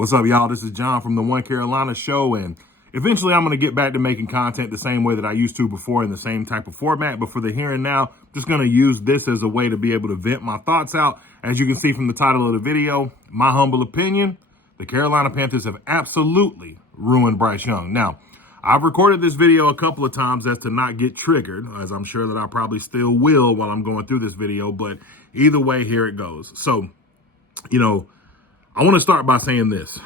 What's up, y'all? This is John from the One Carolina Show, and eventually I'm going to get back to making content the same way that I used to before in the same type of format. But for the here and now, I'm just going to use this as a way to be able to vent my thoughts out. As you can see from the title of the video, my humble opinion, the Carolina Panthers have absolutely ruined Bryce Young. Now, I've recorded this video a couple of times as to not get triggered, as I'm sure that I probably still will while I'm going through this video. But either way, here it goes. So, I want to start by saying this.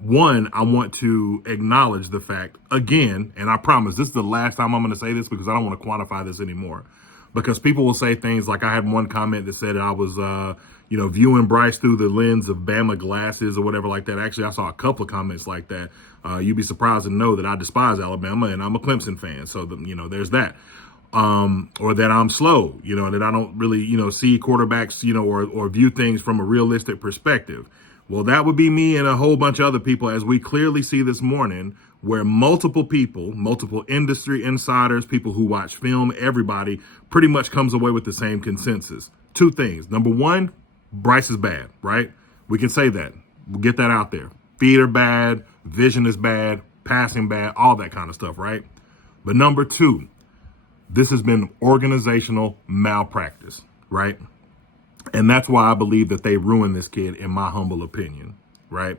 One, I want to acknowledge the fact, again, and I promise this is the last time I'm going to say this because I don't want to quantify this anymore. Because people will say things like, I had one comment that said I was, viewing Bryce through the lens of Bama glasses or whatever like that. Actually, I saw a couple of comments like that. You'd be surprised to know that I despise Alabama and I'm a Clemson fan. So, there's that. Or that I'm slow, that I don't really, see quarterbacks, or view things from a realistic perspective. Well, that would be me and a whole bunch of other people, as we clearly see this morning, where multiple people, multiple industry insiders, people who watch film, everybody pretty much comes away with the same consensus. Two things. Number one, Bryce is bad, right? We can say that. We'll get that out there. Feet are bad, vision is bad, passing bad, all that kind of stuff, right? But number two, this has been organizational malpractice, right? And that's why I believe that they ruined this kid, in my humble opinion, right?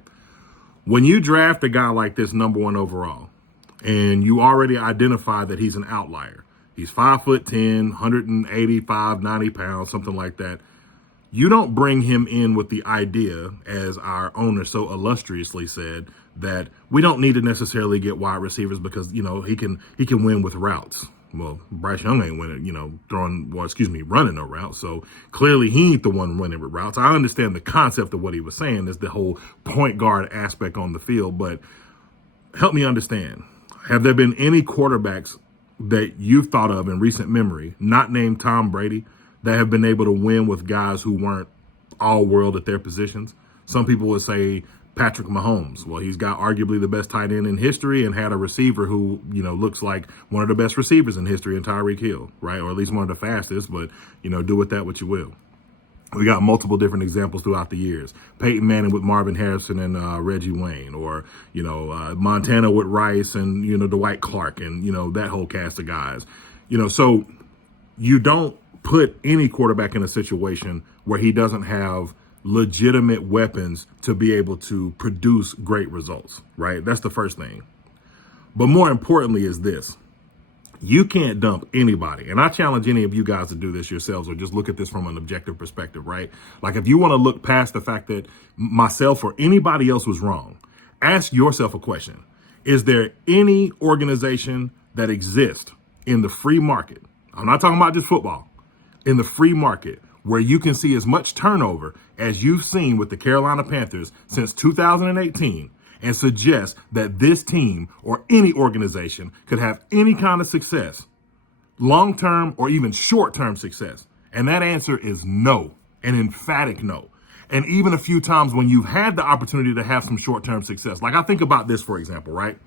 When you draft a guy like this, number one overall, and you already identify that he's an outlier, he's 5'10", 185, 90 pounds, something like that. You don't bring him in with the idea, as our owner so illustriously said, that we don't need to necessarily get wide receivers because, he can win with routes. Well, Bryce Young ain't winning, running no routes. So clearly he ain't the one running with routes. I understand the concept of what he was saying is the whole point guard aspect on the field. But help me understand. Have there been any quarterbacks that you've thought of in recent memory, not named Tom Brady, that have been able to win with guys who weren't all world at their positions? Some people would say Patrick Mahomes. Well, he's got arguably the best tight end in history and had a receiver who, looks like one of the best receivers in history in Tyreek Hill, right? Or at least one of the fastest, but, do with that what you will. We got multiple different examples throughout the years. Peyton Manning with Marvin Harrison and Reggie Wayne, or, Montana with Rice and, Dwight Clark and, that whole cast of guys. So you don't put any quarterback in a situation where he doesn't have legitimate weapons to be able to produce great results, right? That's the first thing. But more importantly is this. You can't dump anybody. And I challenge any of you guys to do this yourselves or just look at this from an objective perspective, right? Like if you want to look past the fact that myself or anybody else was wrong, ask yourself a question. Is there any organization that exists in the free market? I'm not talking about just football. In the free market, where you can see as much turnover as you've seen with the Carolina Panthers since 2018 and suggest that this team or any organization could have any kind of success, long-term or even short-term success? And that answer is no, an emphatic no. And even a few times when you've had the opportunity to have some short-term success, like I think about this, for example, right?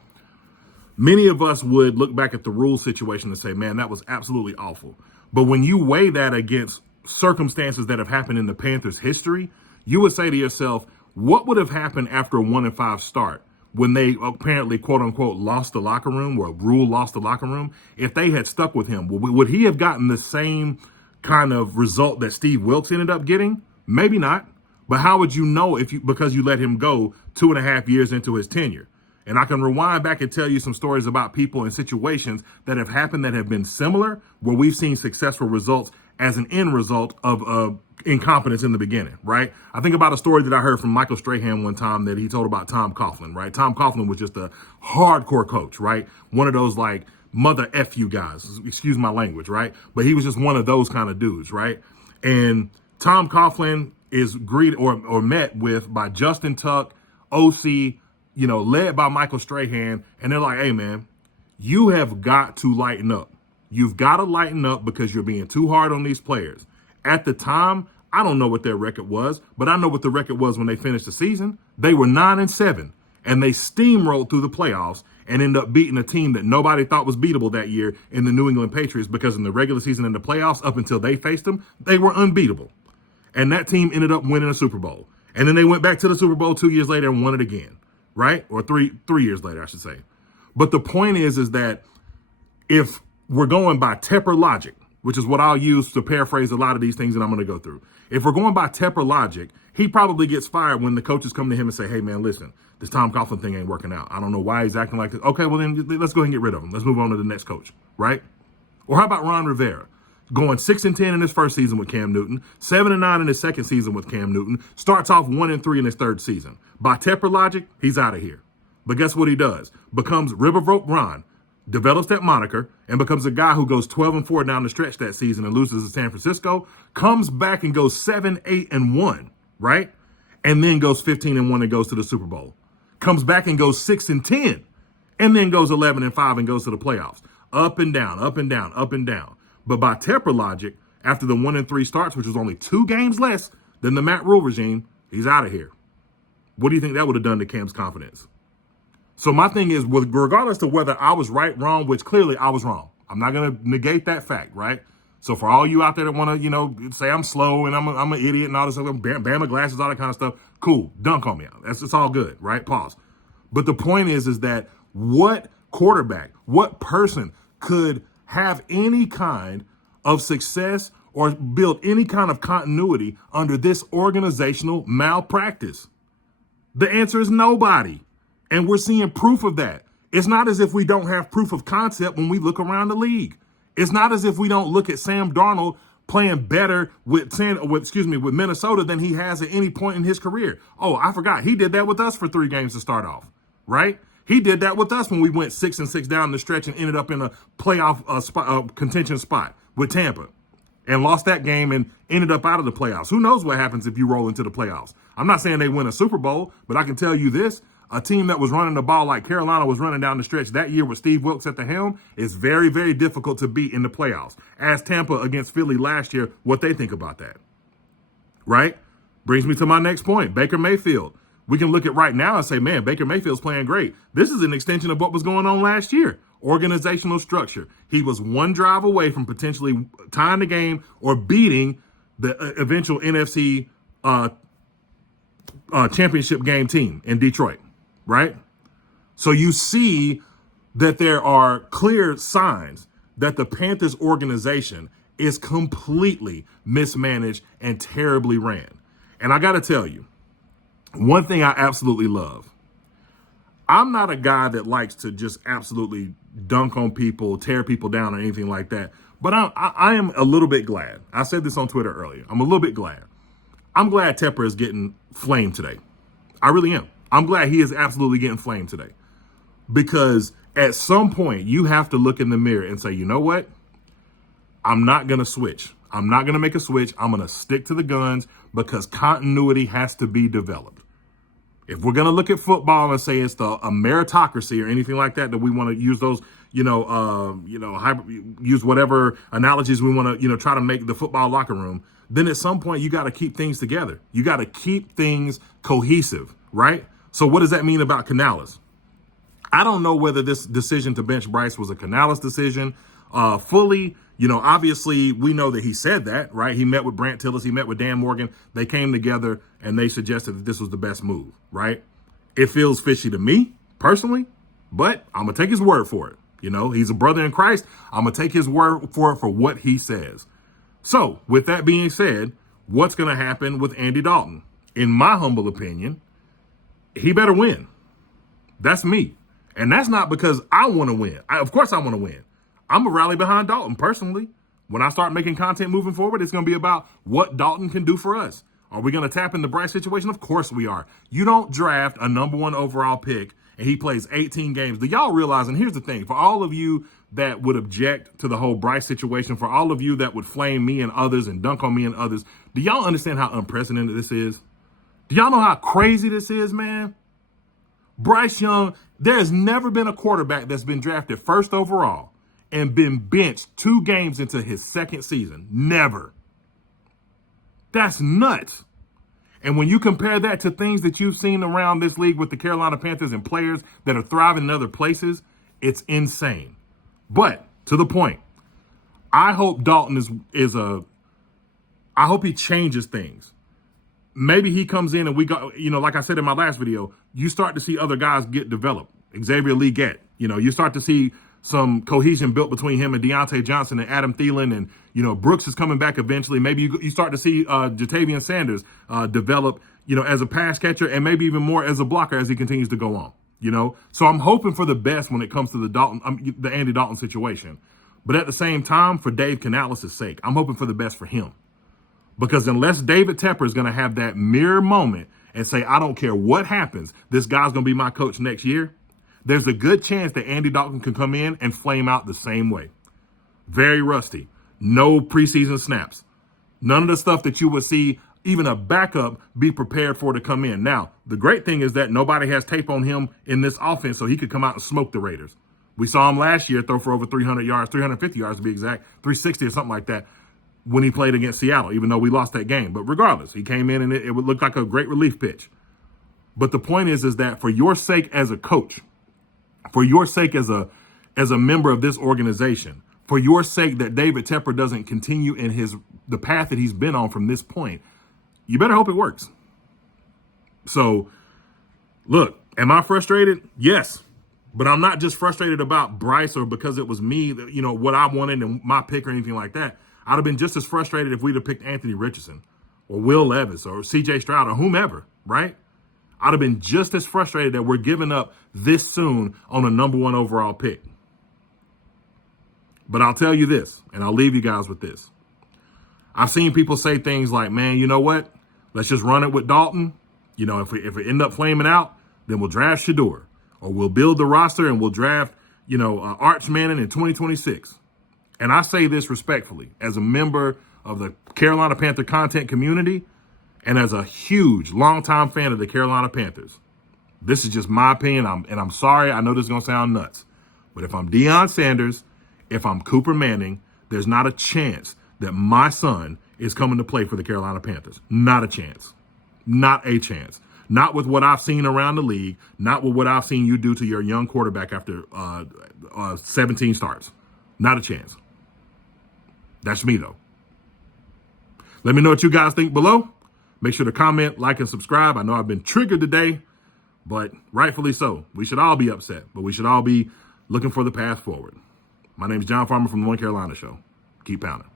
Many of us would look back at the Rule situation and say, man, that was absolutely awful. But when you weigh that against circumstances that have happened in the Panthers' history, you would say to yourself, what would have happened after a 1-5 start when they apparently, quote unquote, lost the locker room, or Rule lost the locker room? If they had stuck with him, would he have gotten the same kind of result that Steve Wilkes ended up getting? Maybe not. But how would you know because you let him go 2.5 years into his tenure? And I can rewind back and tell you some stories about people and situations that have happened that have been similar, where we've seen successful results as an end result of incompetence in the beginning, right? I think about a story that I heard from Michael Strahan one time that he told about Tom Coughlin, right? Tom Coughlin was just a hardcore coach, right? One of those like mother F you guys, excuse my language, right? But he was just one of those kind of dudes, right? And Tom Coughlin is greeted or met with by Justin Tuck, OC, led by Michael Strahan. And they're like, hey, man, you have got to lighten up. You've got to lighten up because you're being too hard on these players. At the time, I don't know what their record was, but I know what the record was when they finished the season. They were 9-7, and they steamrolled through the playoffs and ended up beating a team that nobody thought was beatable that year in the New England Patriots, because in the regular season and the playoffs, up until they faced them, they were unbeatable. And that team ended up winning a Super Bowl. And then they went back to the Super Bowl 2 years later and won it again, right? Or three years later, I should say. But the point is that if we're going by Tepper logic, which is what I'll use to paraphrase a lot of these things that I'm going to go through. If we're going by Tepper logic, he probably gets fired when the coaches come to him and say, hey, man, listen, this Tom Coughlin thing ain't working out. I don't know why he's acting like this. Okay, well, then let's go ahead and get rid of him. Let's move on to the next coach, right? Or how about Ron Rivera? Going 6-10 in his first season with Cam Newton, 7-9 in his second season with Cam Newton, starts off 1-3 in his third season. By Tepper logic, he's out of here. But guess what he does? Becomes Riverboat Ron, develops that moniker, and becomes a guy who goes 12-4 down the stretch that season and loses to San Francisco, comes back and goes 7-8-1, right? And then goes 15-1 and goes to the Super Bowl. Comes back and goes 6-10, and then goes 11-5 and goes to the playoffs. Up and down, up and down, up and down. But by Tepper logic, after the 1-3 starts, which was only 2 games less than the Matt Rule regime, he's out of here. What do you think that would have done to Cam's confidence? So my thing is, regardless to whether I was right, wrong, which clearly I was wrong. I'm not going to negate that fact, right? So for all you out there that want to, say I'm slow and I'm an idiot and all this stuff, Bama glasses, all that kind of stuff, cool, dunk on me. It's all good, right? Pause. But the point is that what quarterback, what person could have any kind of success or build any kind of continuity under this organizational malpractice? The answer is nobody. And we're seeing proof of that. It's not as if we don't have proof of concept when we look around the league. It's not as if we don't look at Sam Darnold playing better with Minnesota than he has at any point in his career. Oh, I forgot. He did that with us for 3 games to start off, right? He did that with us when we went 6-6 down the stretch and ended up in a playoff contention spot with Tampa and lost that game and ended up out of the playoffs. Who knows what happens if you roll into the playoffs? I'm not saying they win a Super Bowl, but I can tell you this. A team that was running the ball like Carolina was running down the stretch that year with Steve Wilkes at the helm is very, very difficult to beat in the playoffs. Ask Tampa against Philly last year what they think about that, right? Brings me to my next point, Baker Mayfield. We can look at right now and say, man, Baker Mayfield's playing great. This is an extension of what was going on last year. Organizational structure. He was 1 drive away from potentially tying the game or beating the eventual NFC championship game team in Detroit. Right? So you see that there are clear signs that the Panthers organization is completely mismanaged and terribly ran. And I got to tell you, one thing I absolutely love, I'm not a guy that likes to just absolutely dunk on people, tear people down or anything like that. But I am a little bit glad. I said this on Twitter earlier. I'm a little bit glad. I'm glad Tepper is getting flamed today. I really am. I'm glad he is absolutely getting flamed today, because at some point you have to look in the mirror and say, you know what? I'm not going to switch. I'm not going to make a switch. I'm going to stick to the guns because continuity has to be developed. If we're going to look at football and say it's a meritocracy or anything like that we want to use those, use whatever analogies we want to, try to make the football locker room, then at some point you got to keep things together. You got to keep things cohesive, right? So what does that mean about Canales? I don't know whether this decision to bench Bryce was a Canales decision fully. Obviously we know that he said that, right? He met with Brant Tillis. He met with Dan Morgan. They came together and they suggested that this was the best move, right? It feels fishy to me personally, but I'm going to take his word for it. He's a brother in Christ. I'm going to take his word for it for what he says. So with that being said, what's going to happen with Andy Dalton? In my humble opinion, he better win. That's me. And that's not because I want to win. Of course I want to win. I'm going to rally behind Dalton personally. When I start making content moving forward, it's going to be about what Dalton can do for us. Are we going to tap in the Bryce situation? Of course we are. You don't draft a number 1 overall pick and he plays 18 games. Do y'all realize, and here's the thing, for all of you that would object to the whole Bryce situation, for all of you that would flame me and others and dunk on me and others, do y'all understand how unprecedented this is? Do y'all know how crazy this is, man? Bryce Young, there has never been a quarterback that's been drafted 1st overall and been benched 2 games into his 2nd season. Never. That's nuts. And when you compare that to things that you've seen around this league with the Carolina Panthers and players that are thriving in other places, it's insane. But to the point, I hope Dalton I hope he changes things. maybe he comes in and we got, like I said in my last video, you start to see other guys get developed. Xavier Legette, you start to see some cohesion built between him and Deontay Johnson and Adam Thielen, and Brooks is coming back eventually. Maybe you start to see Jatavian Sanders develop, as a pass catcher and maybe even more as a blocker as he continues to go on. So I'm hoping for the best when it comes to the Andy Dalton situation. But at the same time, for Dave Canales' sake, I'm hoping for the best for him. Because unless David Tepper is going to have that mirror moment and say, I don't care what happens, this guy's going to be my coach next year, there's a good chance that Andy Dalton can come in and flame out the same way. Very rusty. No preseason snaps. None of the stuff that you would see even a backup be prepared for to come in. Now, the great thing is that nobody has tape on him in this offense, so he could come out and smoke the Raiders. We saw him last year throw for over 300 yards, 350 yards to be exact, 360 or something like that when he played against Seattle, even though we lost that game. But regardless, he came in and it would look like a great relief pitch. But the point is that for your sake as a coach, for your sake as a member of this organization, for your sake that David Tepper doesn't continue in the path that he's been on from this point, you better hope it works. So, look, am I frustrated? Yes. But I'm not just frustrated about Bryce or because it was me, what I wanted and my pick or anything like that. I'd have been just as frustrated if we'd have picked Anthony Richardson or Will Levis or CJ Stroud or whomever, right? I'd have been just as frustrated that we're giving up this soon on a number 1 overall pick. But I'll tell you this, and I'll leave you guys with this. I've seen people say things like, man, you know what? Let's just run it with Dalton. If we end up flaming out, then we'll draft Shedeur. Or we'll build the roster and we'll draft, Arch Manning in 2026. And I say this respectfully as a member of the Carolina Panther content community and as a huge, longtime fan of the Carolina Panthers. This is just my opinion, and I'm sorry, I know this is going to sound nuts. But if I'm Deion Sanders, if I'm Cooper Manning, there's not a chance that my son is coming to play for the Carolina Panthers. Not a chance. Not a chance. Not with what I've seen around the league. Not with what I've seen you do to your young quarterback after 17 starts. Not a chance. That's me, though. Let me know what you guys think below. Make sure to comment, like, and subscribe. I know I've been triggered today, but rightfully so. We should all be upset, but we should all be looking for the path forward. My name is John Farmer from the One Carolina Show. Keep pounding.